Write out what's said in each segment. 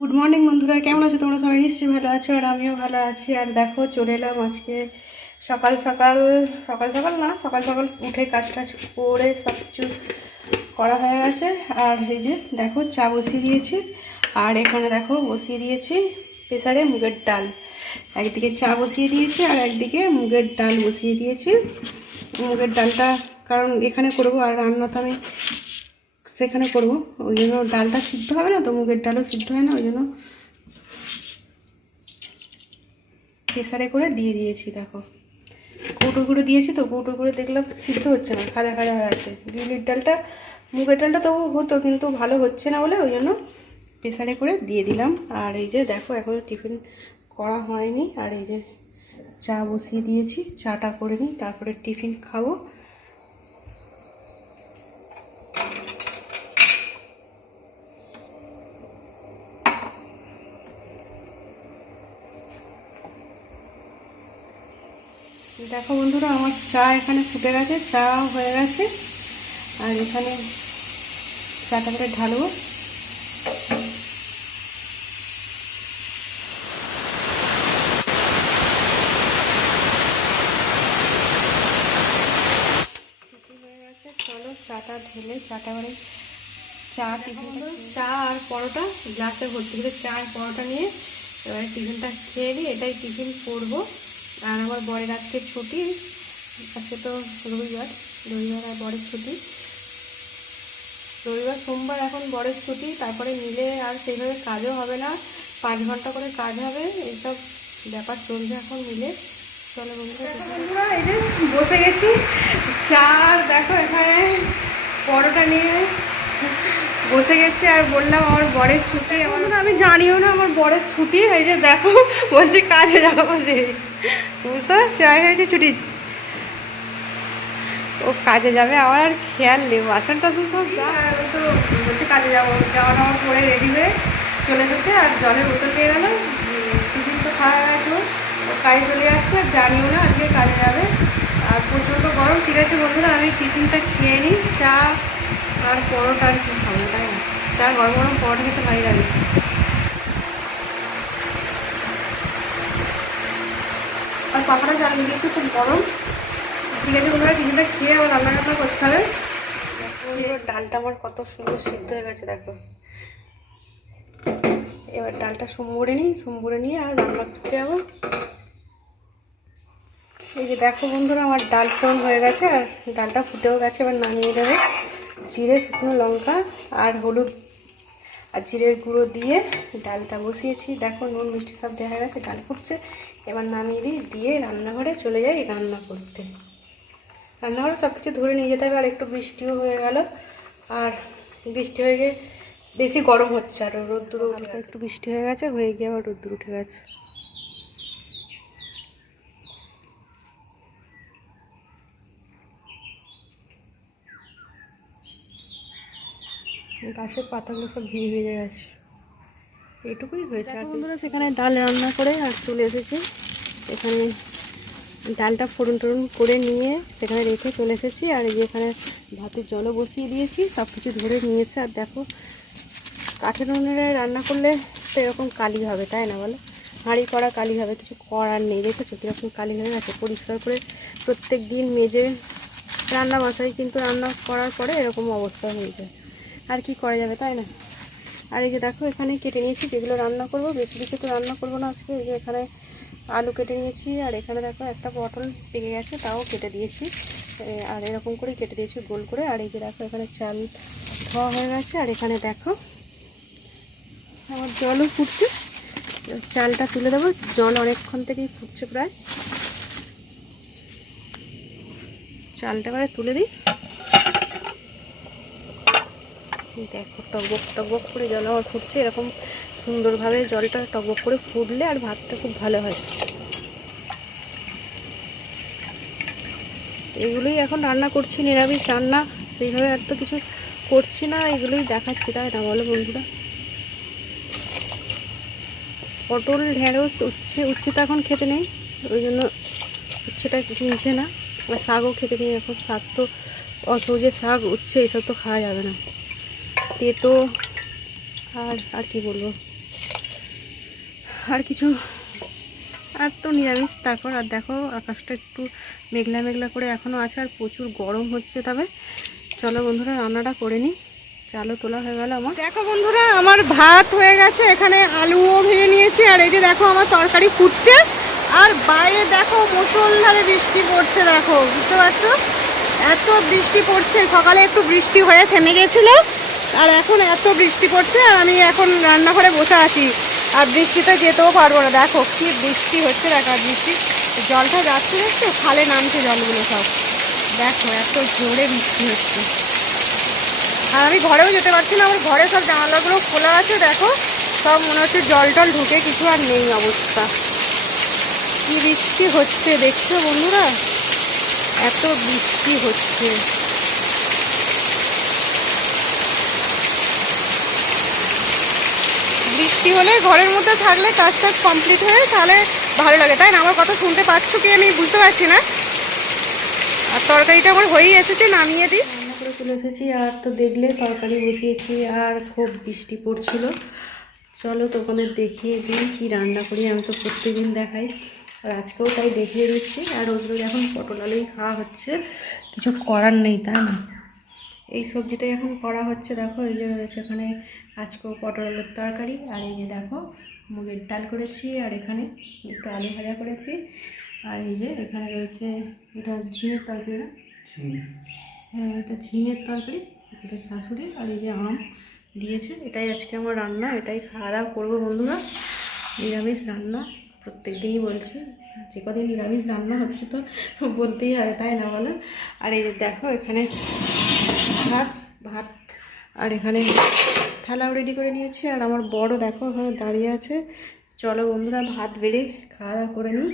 Good morning বন্ধুরা, কেমন আছো তোমরা? সবাই নিশ্চয়ই ভালো আছো, আর আমিও ভালো আছি। আর দেখো, চলে এলাম আজকে সকাল সকাল। সকাল সকাল না, সকাল সকাল উঠে কাজ টাজ করে সব কিছু করা হয়ে গেছে। আর এই যে দেখো, চা বসিয়ে দিয়েছি। আর এখানে দেখো বসিয়ে দিয়েছি প্রেসারে মুগের ডাল। একদিকে চা বসিয়ে দিয়েছি আর একদিকে মুগের ডাল বসিয়ে দিয়েছি। মুগের ডালটা কারণ এখানে করবো, আর রান্না তো আমি সেখানে করবো, ওই জন্য ডালটা সিদ্ধ হবে না, তো মুগের ডালও সিদ্ধ হয় না, ওই জন্য প্রেসারে করে দিয়ে দিয়েছি। দেখো কৌটো করে দিয়েছি, তো কৌটো করে দেখলাম সিদ্ধ হচ্ছে না, খাজা খাজা হয়ে আছে। বিউলির ডালটা, মুগের ডালটা তবু হতো, কিন্তু ভালো হচ্ছে না বলে ওই জন্য প্রেসারে করে দিয়ে দিলাম। আর এই যে দেখো, এখনও টিফিন করা হয়নি। আর এই যে চা বসিয়ে দিয়েছি, চাটা করে নিই, তারপরে টিফিন খাবো। দেখো বন্ধুরা, আমার চা এখানে ফুটে গেছে, চা হয়ে গেছে। আর এখানে চাটা করে ঢালবো। হয়ে গেছে, চলো চাটা ঢেলে চাটা করে চা আর পরোটা গ্লাসে ভর্তি করে চা আর পরোটা নিয়ে এবারে টিফিনটা খেয়ে নিই। এটাই টিফিন করবো। আর আমার বরের আজকে ছুটি, আজকে তো রবিবার। রবিবার আর বরের ছুটি, রবিবার সোমবার এখন বরের ছুটি। তারপরে মিলে আর সেইভাবে কাজও হবে না, 5 ঘন্টা করে কাজ হবে, এইসব ব্যাপার চলছে এখন মিলে। চলো বন্ধুরা, এই যে বসে গেছি চা আর দেখো এখানে পরোটা নিয়ে বসে গেছি। আর বললাম আমার বরের ছুটি, আমার আমি জানিও না আমার বরের ছুটি। এই যে দেখো বলছি কাজে যাবো, যে বুঝতে পারছি হয়েছে ছুটি, ও কাজে যাবে। আমার আর খেয়াল নেই, বাসন টাসন সব যা, ও তো বলছে কাজে যাবো। যাওয়া টাওয়া করে রেডি হয়ে চলে এসেছে। আর জলের বোতল পেয়ে গেল, টিফিন তো খাওয়া গেছে, ও কাজে চলে যাচ্ছে। আর জানিও না আজকে কাজে যাবে। আর প্রচণ্ড গরম। ঠিক আছে বন্ধুরা, আমি টিফিনটা খেয়ে নিই। চা আর পরোটা আর কি খাবো, তাই না? চা গরম গরম পরোটা খেতে ভালো লাগে। আর পাখাটা চালিয়ে দিয়েছে, খুব গরম। ঠিক আছে বন্ধুরা, টিফিনটা খেয়ে আবার রান্না টান্না করতে হবে। ডালটা আমার কত সুন্দর সিদ্ধ হয়ে গেছে দেখো। এবার ডালটা সম্বরে নিই, সম্বরে নিয়ে আর রান্না করতে যাবো। এই যে দেখো বন্ধুরা, আমার ডাল ফোড়ন হয়ে গেছে আর ডালটা ফুটেও গেছে। এবার নামিয়ে দেবো। জিরে, শুকনো লঙ্কা আর হলুদ আর জিরের গুঁড়ো দিয়ে ডালটা বসিয়েছি। দেখো নুন মিষ্টি সব দেওয়া হয়ে গেছে, ডাল ফুটছে। এবার নামিয়ে দিই, দিয়ে রান্নাঘরে চলে যাই রান্না করতে। রান্নাঘরে সব কিছু ধরে নিয়ে যেতে হবে। আর একটু বৃষ্টিও হয়ে গেল, আর বৃষ্টি হয়ে গিয়ে বেশি গরম হচ্ছে, আর রোদ্দুর হালকা একটু বৃষ্টি হয়ে গেছে, হয়ে গিয়ে আবার রোদ্দুর উঠে গেছে। গাছের পাতাগুলো সব ভিজে ভিজে গেছে, এটুকুই হয়েছে। আর বন্ধুরা, সেখানে ডাল রান্না করে আর চলে এসেছি। এখানে ডালটা ফোড়ন টোড়ন করে নিয়ে সেখানে রেখে চলে এসেছি। আর এই যে এখানে ভাতের জলও বসিয়ে দিয়েছি, সব কিছু ধরে নিয়েছে। আর দেখো, কাঠের উনুনে রান্না করলে তো এরকম কালি হবে, তাই না বলো? হাঁড়ি করা কালি হবে, কিছু করার নেই। দেখেছো কীরকম কালি হয়ে গেছে? পরিষ্কার করে প্রত্যেক দিন মেজে রান্না বসাই, কিন্তু রান্না করার পরে এরকম অবস্থা হয়ে যায়। আর কি করা যাবে, তাই না? আর এই যে দেখো, এখানে কেটে নিয়েছি যেগুলো রান্না করব। বেশি কিছু তো রান্না করবো না আজকে। এই যে এখানে আলু কেটে নিয়েছি, আর এখানে দেখো একটা পটল পেকে গেছে, তাও কেটে দিয়েছি। আর এরকম করে কেটে দিয়েছি গোল করে। আর এই যে দেখো, এখানে চাল ধোয়া হয়ে গেছে। আর এখানে দেখো আমার জলও ফুটছে, চালটা তুলে দেবো। জল অনেকক্ষণ থেকেই ফুটছে প্রায়। চালটা এবারে তুলে দিই। দেখো টকবক টকবক করে জল আমার ফুটছে, এরকম সুন্দরভাবে জলটা টকবক করে ফুটলে আর ভাতটা খুব ভালো হয়। এগুলোই এখন রান্না করছি, নিরামিষ রান্না, সেইভাবে আর তো কিছু করছি না, এগুলোই দেখাচ্ছি, তাই না বলো বন্ধুরা? পটল, ঢেঁড়স, উচ্ছে তো এখন খেতে নেই, ওই জন্য উচ্ছেটা কিনছে না। আর শাকও খেতে নেই এখন, শাক তো অসহজে শাক, উচ্ছে এসব তো খাওয়া যাবে না। তেতো আর কি বলবো, আর কিছু, আর তো নিরামিষ। তারপর আর দেখো আকাশটা একটু মেঘলা মেঘলা করে এখনও আছে, আর প্রচুর গরম হচ্ছে। তবে চলো বন্ধুরা রান্নাটা করে নিই। চালও তোলা হয়ে গেল আমার। দেখো বন্ধুরা আমার ভাত হয়ে গেছে, এখানে আলুও ভেজে নিয়েছি, আর এই যে দেখো আমার তরকারি ফুটছে, আর বাইরে দেখো মুষলধারে বৃষ্টি পড়ছে। দেখো বুঝতে পারছো, এত বৃষ্টি পড়ছে। সকালে একটু বৃষ্টি হয়ে থেমে গেছিলো, আর এখন এত বৃষ্টি পড়ছে। আর আমি এখন রান্নাঘরে বসে আছি, আর বৃষ্টিতে যেতেও পারবো না। দেখো কি বৃষ্টি হচ্ছে, দেখো আর বৃষ্টি জলটা যাচ্ছে, দেখছো খালে নামছে জলগুলো সব। দেখো এত জোরে বৃষ্টি হচ্ছে, আর আমি ঘরেও যেতে পারছি না। আমার ঘরে সব জানালাগুলো খোলা আছে, দেখো সব মনে হচ্ছে জল টল ঢুকে কিছু আর নেই অবস্থা। কি বৃষ্টি হচ্ছে দেখছো বন্ধুরা, এত বৃষ্টি হচ্ছে। বৃষ্টি হলে ঘরের মধ্যে থাকলে কাজ টাজ কমপ্লিট হয়ে তাহলে ভালো লাগে, তাই না? আমার কথা শুনতে পাচ্ছ কি আমি বুঝতে পারছি না। আর তরকারিটা আমার হয়েই এসেছে, নামিয়ে দিই। রান্না করে চলে এসেছি, আর তো দেখলে তরকারি বসিয়েছি, আর খুব বৃষ্টি পড়ছিল। চলো তোমাদের দেখিয়ে দিই কি রান্না করি। আমি তো প্রত্যেকদিন দেখাই, আর আজকেও তাই দেখিয়ে দিচ্ছি। আর ওগুলো এখন পটল আলুই খাওয়া হচ্ছে, কিছু করার নেই, তাই না? এই সবজিটাই এখন করা হচ্ছে। দেখো এই যে রয়েছে এখানে আজকেও পটল আলুর তরকারি, আর এই যে দেখো মুগের ডাল করেছি, আর এখানে একটু আলু ভাজা করেছি, আর এই যে এখানে রয়েছে এটা ঝিঙের তরকারি না, হ্যাঁ এটা ঝিঙের তরকারি, এটা শাশুড়ি, আর এই যে আম দিয়েছে। এটাই আজকে আমার রান্না, এটাই খাওয়া দাওয়া করবো বন্ধুরা। নিরামিষ রান্না, প্রত্যেক দিনই বলছি, যে কদিন নিরামিষ রান্না হচ্ছে তো বলতেই হবে, তাই না বলো? আর এই যে দেখো এখানে ভাত, আর এখানে থালাও রেডি করে নিয়েছি। আর আমার বড় দেখো ওখানে দাঁড়িয়ে আছে। চলো বন্ধুরা ভাত বেড়ে খাওয়া দাওয়া করে নিই।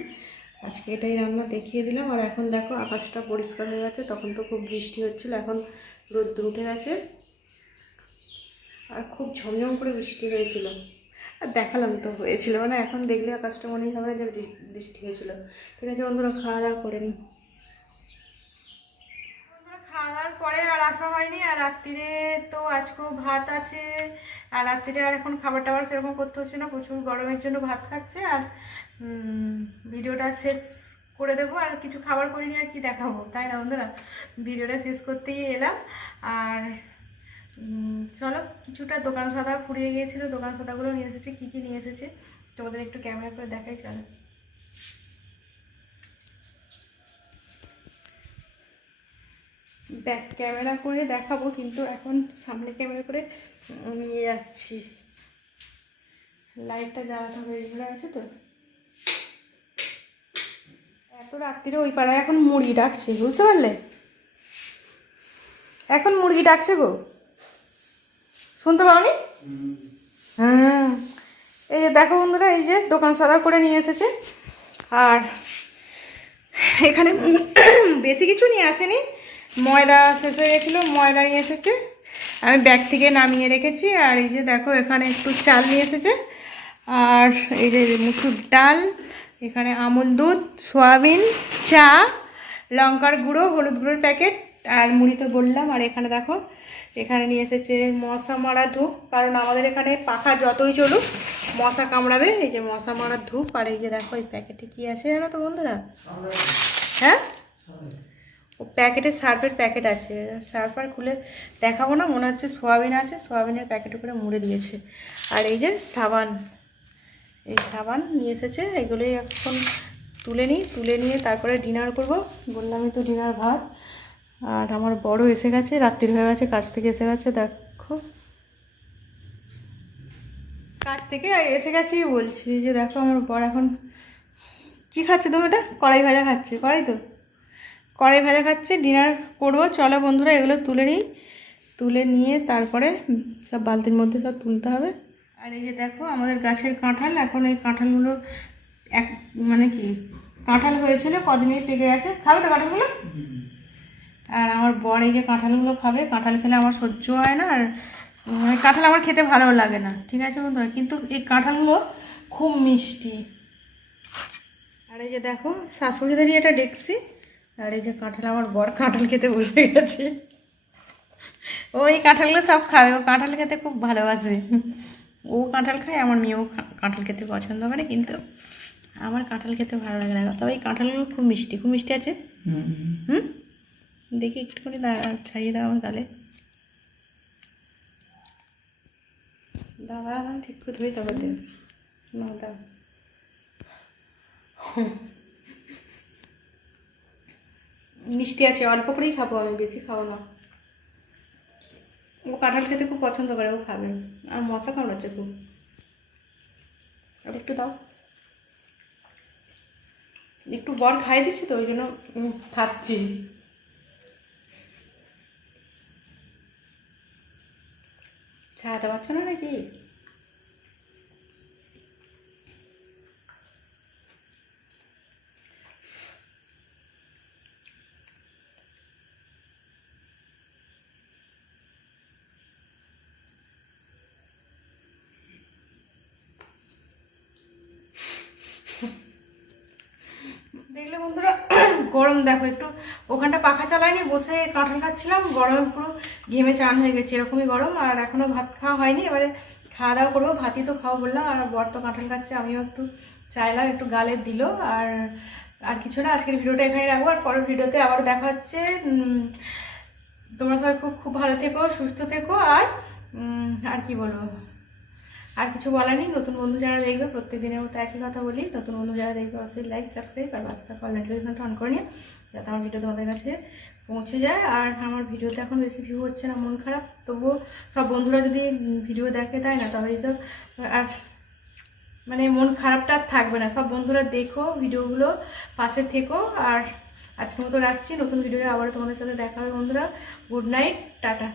আজকে এটাই রান্না দেখিয়ে দিলাম। আর এখন দেখো আকাশটা পরিষ্কার হয়ে গেছে, তখন তো খুব বৃষ্টি হচ্ছিল, এখন রোদ্দুর উঠে গেছে, আর খুব ঝমঝম করে বৃষ্টি হয়েছিল। আর দেখালাম তো হয়েছিল, মানে এখন দেখলে আকাশটা মনেই হবে যে বৃষ্টি হয়েছিল। ঠিক আছে বন্ধুরা, খাওয়া দাওয়া করে নিই। খাওয়া দাওয়ার পরে আর আসা হয়নি, আর রাত্রিরে তো আজকেও ভাত আছে, আর রাত্রিরে আর এখন খাবার টাবার সেরকম করতে হচ্ছে না, প্রচুর গরমের জন্য ভাত খাচ্ছে। আর ভিডিওটা শেষ করে দেবো, আর কিছু খাবার করিনি, আর কি দেখাবো, তাই না বন্ধুরা? ভিডিওটা শেষ করতেই এলাম। আর চলো কিছুটা দোকান সদা ফুরিয়ে গিয়েছিলো, দোকান সদাগুলো নিয়ে এসেছে। কী কী নিয়ে এসেছে তোমাদের একটু ক্যামেরা করে দেখাই, চলো। ব্যাক ক্যামেরা করে দেখাবো, কিন্তু এখন সামনে ক্যামেরা করে নিয়ে যাচ্ছি। লাইটটা জ্বালাতে হবে, এগুলো আছে তো। এত রাত্রিরে ওই পাড়ায় এখন মুরগি ডাকছে, বুঝতে পারলে? এখন মুরগি ডাকছে গো, শুনতে পাওনি? হ্যাঁ, এই যে দেখো বন্ধুরা, এই যে দোকান সাদা করে নিয়ে এসেছে। আর এখানে বেশি কিছু নিয়ে আসেনি, ময়দা শেষ হয়ে গেছিলো, ময়দা নিয়ে এসেছে, আমি ব্যাগ থেকে নামিয়ে রেখেছি। আর এই যে দেখো এখানে একটু চাল নিয়ে এসেছে, আর এই যে মুসুর ডাল, এখানে আমুল দুধ, সয়াবিন, চা, লঙ্কার গুঁড়ো, হলুদ গুঁড়োর প্যাকেট, আর মুড়ি তো বললাম। আর এখানে দেখো এখানে নিয়ে এসেছে মশা মারা ধূপ, কারণ আমাদের এখানে পাখা যতই চলুক মশা কামড়াবে। এই যে মশা মারার ধূপ। আর এই যে দেখো এই প্যাকেটে কি আছে জানো তো বন্ধুরা? হ্যাঁ, ও প্যাকেটে সার্ফের প্যাকেট আছে, সার্ফার খুলে দেখাবো না, মনে হচ্ছে সোয়াবিন আছে, সোয়াবিনের প্যাকেটে করে মুড়ে দিয়েছে। আর এই যে সাবান, এই সাবান নিয়ে এসেছে। এগুলোই এখন তুলে নিই, তুলে নিয়ে তারপরে ডিনার করব। বললামই তো ডিনার ভাত। আর আমার বড় এসে গেছে, রাত্রির হয়ে গেছে, কাজ থেকে এসে গেছে। দেখো কাজ থেকে এসে গেছি বলছি, যে দেখো আমার বড় এখন কি খাচ্ছে, তুমি এটা কড়াই ভাজা খাচ্ছে, কড়াই ভাজা খাচ্ছে। ডিনার করব, চলো বন্ধুরা এগুলো তুলে নিই, তুলে নিয়ে তারপরে সব বালতির মধ্যে সব তুলতে হবে। আর এই যে দেখো আমাদের গাছের কাঁঠাল, এখন এই কাঁঠালগুলো মানে কি কাঁঠাল হয়েছিল, কদিনই পেকে গেছে। খাবে তো কাঁঠালগুলো? আর আমার বর এই যে কাঁঠালগুলো খাবে। কাঁঠাল খেলে আমার সহ্য হয় না, আর মানে কাঁঠাল আমার খেতে ভালো লাগে না, ঠিক আছে বন্ধুরা, কিন্তু এই কাঁঠালগুলো খুব মিষ্টি। আর এই যে দেখো শাশুড়িদেরই এটা দেখছি। আর এই যে কাঁঠাল, আমার বর কাঁঠাল খেতে বসে গেছে, ও এই কাঁঠালগুলো সব খাবে, ও কাঁঠাল খেতে খুব ভালোবাসে। ও কাঁঠাল খায়, আমার মেয়েও কাঁঠাল খেতে পছন্দ করে, কিন্তু আমার কাঁঠাল খেতে ভালো লাগে না। তবে এই কাঁঠালগুলো খুব মিষ্টি, খুব মিষ্টি আছে। হুম, দেখি একটুখানি ছাড়িয়ে দাও আমার গালে। দাদা ঠিক করে ধুই তবে দেব না, দাও। মিষ্টি আছে, অল্প করেই খাবো আমি, বেশি খাবো না। ও কাঁঠাল খেতে খুব পছন্দ করে, ও খাবে। আর মশা কামড়াচ্ছে খুব, আর একটু দাও। একটু বর খাইয়ে দিচ্ছি তো, ওই জন্য খাচ্ছি। ছাড়াতে পারছো না নাকি? দেখলে বন্ধুরা, গরম দেখো, একটু ওখানটা পাখা চালায়নি, বসে কাঁঠাল খাচ্ছিলাম, গরমে পুরো ঘেমে চান হয়ে গেছে, এরকমই গরম। আর এখনও ভাত খাওয়া হয়নি, এবারে খাওয়া দাওয়া করবো। ভাতই তো খাওয়া বললাম, আর বর তো কাঁঠাল খাচ্ছে, আমিও একটু চাইলাম, একটু গালে দিল। আর আর কিছু না, আজকের ভিডিওটা এখানে রাখবো, আর পরের ভিডিওতে আবার দেখা হচ্ছে। তোমরা সবাই খুব খুব ভালো থেকো, সুস্থ থেকো। আর কি বলবো, আর কিছু বলার নেই। নতুন বন্ধু যারা দেখবে, প্রত্যেকদিনের মতো একই কথা বলি, নতুন বন্ধু যারা দেখবে অবশ্যই লাইক, সাবস্ক্রাইব আর বাচ্চা কল নোটিফিকেশনটা অন করে নিও, যাতে আমার ভিডিও তোমাদের কাছে পৌঁছে যায়। আর আমার ভিডিওতে এখন বেশি ভিউ হচ্ছে না, মন খারাপ। তবুও সব বন্ধুরা যদি ভিডিও দেখে, তাই না, তবেই তো আর মানে মন খারাপটা আর থাকবে না। সব বন্ধুরা দেখো ভিডিওগুলো, পাশে থেকো। আর আজকের মতো রাখছি, নতুন ভিডিওতে আবার তোমাদের সাথে দেখা হবে বন্ধুরা। Good night, tata.